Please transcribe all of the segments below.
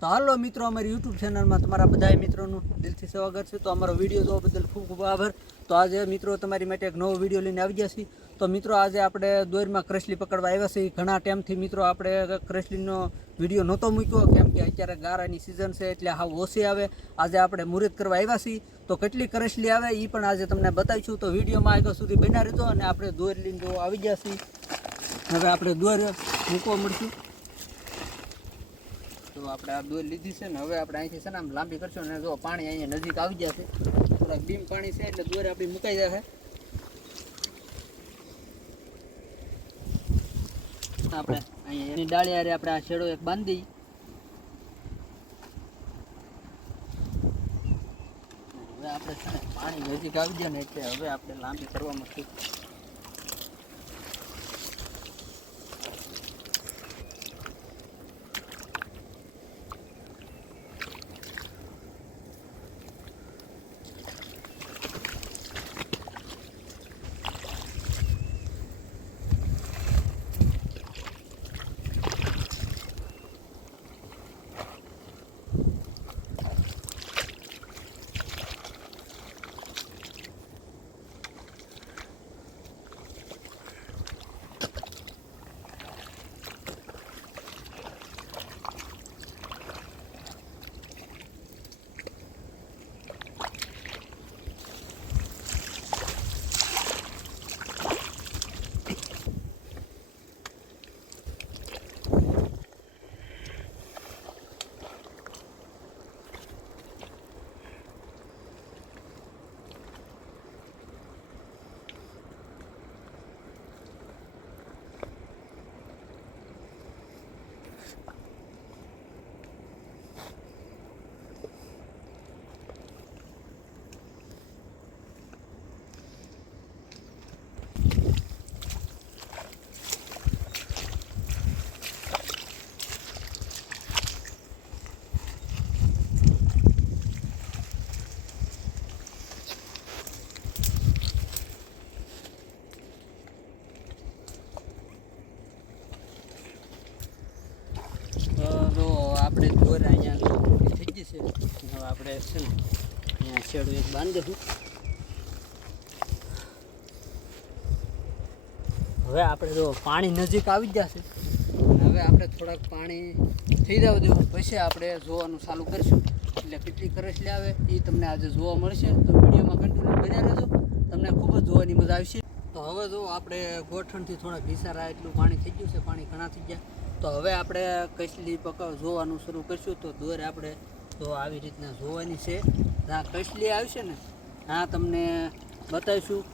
તો હાલો મિત્રો, અમારી યુટ્યુબ ચેનલમાં તમારા બધા મિત્રોનું દિલથી સ્વાગત છે। તો અમારો વિડીયો જોવા બદલ ખૂબ ખૂબ આભાર। તો આજે મિત્રો તમારી માટે એક નવો વિડીયો લઈને આવી ગયા છીએ। તો મિત્રો આજે આપણે દોરમાં કરસલી પકડવા આવ્યા છીએ। ઘણા ટાઈમથી મિત્રો આપણે કરસલીનો વિડીયો નહોતો મૂક્યો, કેમ કે અત્યારે ગારાની સિઝન છે એટલે હાવ ઓછી આવે। આજે આપણે મુહૂર્ત કરવા આવ્યા છીએ, તો કેટલી કરસલી આવે એ પણ આજે તમને બતાવીશું। તો વિડીયોમાં આગળ સુધી બન્યા રહેજો। અને આપણે દોર લઈને જો આવી ગયા છીએ, હવે આપણે દોર મૂકવા મળશું। તો આપણે આ દોર લીધી છે ને હવે આપણે અહીંથી છે ને આમ લાંબી કરશું ને જો પાણી અહીંયા નજીક આવી ગયા છે, થોડાક ડીમ પાણી છે એટલે દોર આપણી મુકાઈ જશે। આપણે અહીંયા એની ડાળી હારે આપણે આ છેડો એક બાંધી, હવે આપણે છે ને પાણી નજીક આવી ગયા ને એટલે હવે આપણે લાંબી કરવા મળશું। તો આપણે દોર અહીંયા થઈ ગઈ છે, હવે આપણે છે ને અહીંયા છેડો એક બાંધી દઈશું। હવે આપણે જો પાણી નજીક આવી જશે, હવે આપણે થોડાક પાણી થઈ જવા દેવું, પછી આપણે જોવાનું ચાલુ કરીશું। એટલે કેટલી કરસલી આવે એ તમને આજે જોવા મળશે। તો વિડીયોમાં કન્ટિન્યુ બન્યા રહેજો, તમને ખૂબ જ જોવાની મજા આવશે। તો હવે જો આપણે ગોઠણથી થોડા ઘીસારા એટલું પાણી થઈ ગયું છે, પાણી ઘણા થઈ ગયા। તો હવે આપણે કસલી જોવાનું શરૂ કરીશું। તો દોર આપણે તો આવી રીતના જોવાની છે, જ્યાં કસલી આવશે ને ત્યાં તમને બતાવીશું।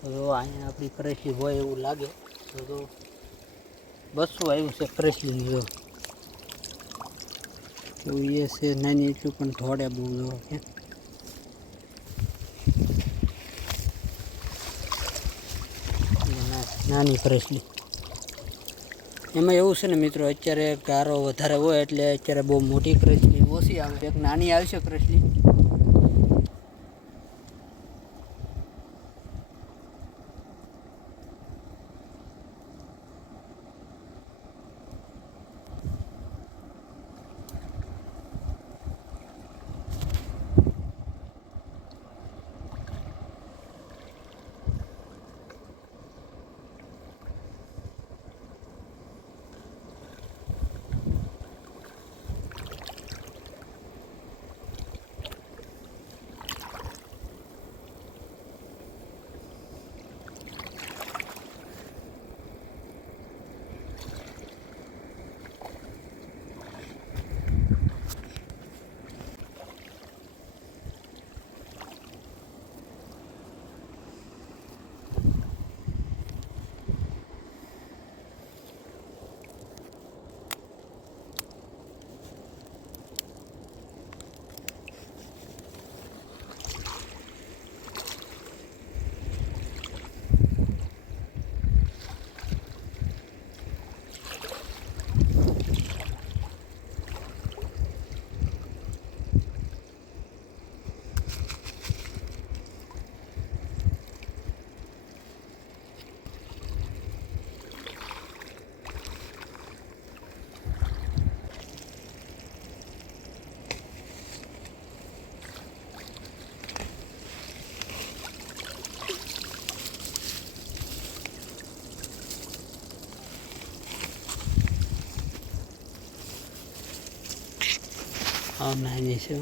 તો જો અહીંયા આપણી કરસલી હોય એવું લાગે તો જો બસો આવ્યું છે કરસલીની, જો એવું એ છે નાની એટલું પણ થોડે બહુ જો કે નાની કરસલી। એમાં એવું છે ને મિત્રો, અત્યારે ગારો વધારે હોય એટલે અત્યારે બહુ મોટી કરસલી ઓછી આવે, એક નાની આવશે કરસલી। નાની છે.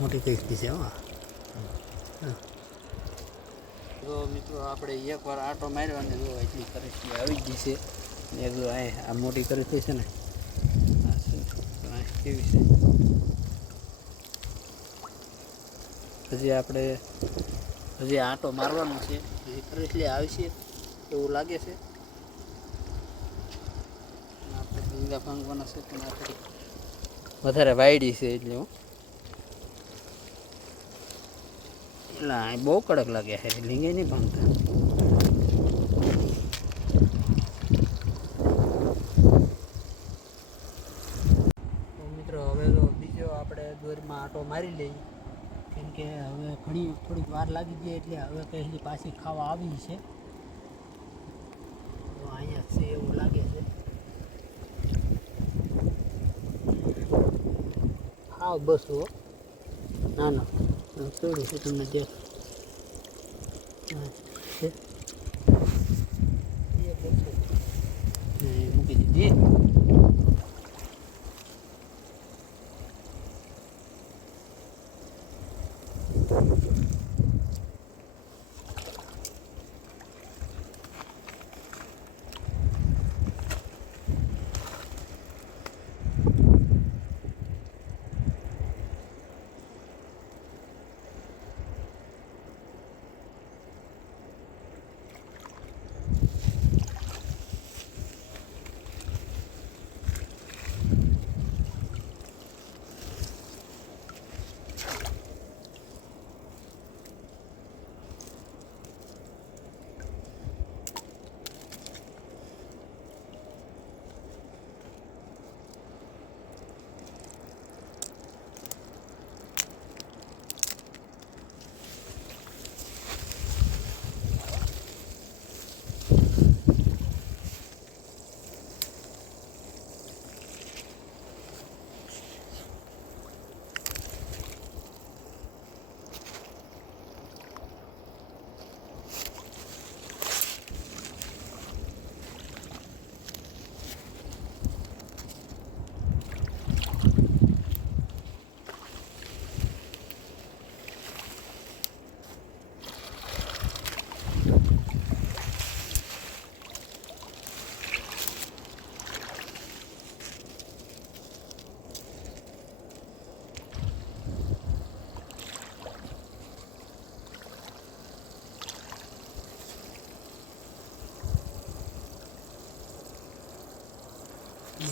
મોટી કઈ છે. તો મિત્રો આપણે એકવાર આટો માર્યો અને જો એટલી કરસલી આવી જ છે ને. જો આ મોટી કરસલી છે ને, કેવી છે. હજી આપણે આટો મારવાનો છે. હજી કરસલી આવશે એવું લાગે છે. આપણે લીંગા ભાંગવાના છે પણ આ થોડી વધારે વાયડી છે એટલે બહુ કડક લાગ્યા છે. લીંગે નહીં ભાંગતા. તો મિત્રો હવે તો બીજો આપણે દોરીમાં આટો મારી લઈએ, કેમ કે હવે થોડીક વાર લાગી ગઈ એટલે હવે કઈ પાછી ખાવા આવી છે. તો અહીંયા છે એવું લાગે છે. હા બસ હો. ના ના કેવડું છે તમને દેખ. મૂકી દીધી.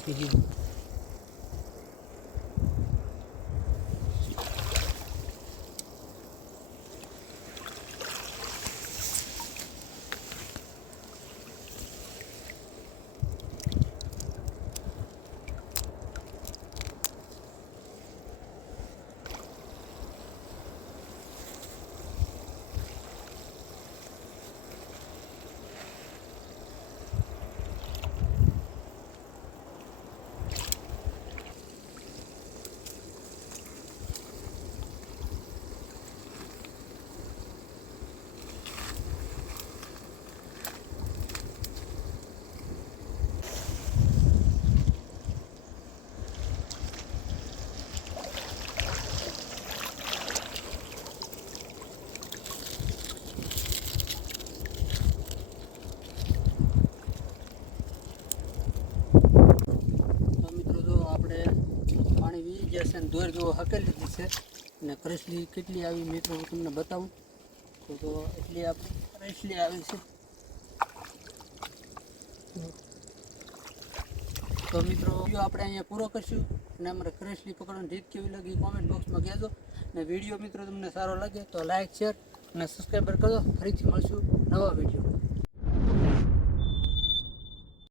નાખી દીધું. તો મિત્રો જો આપણે પાણી વી ગયા છે ને દોર જો હકેલી લીધી છે અને કરસલી કેટલી આવી મિત્રો હું તમને બતાવું તો એટલી આપણી કરસલી આવી છે. તો મિત્રો વિડીયો આપણે અહીંયા પૂરો કરશું અને અમારે કરસલી પકડવાની રીત કેવી લાગી કોમેન્ટ બોક્સમાં કહેજો. અને વિડીયો મિત્રો તમને સારો લાગે તો લાઈક શેર અને સબસ્ક્રાઈબર કરજો. ફરીથી મળશું નવા વિડીયો.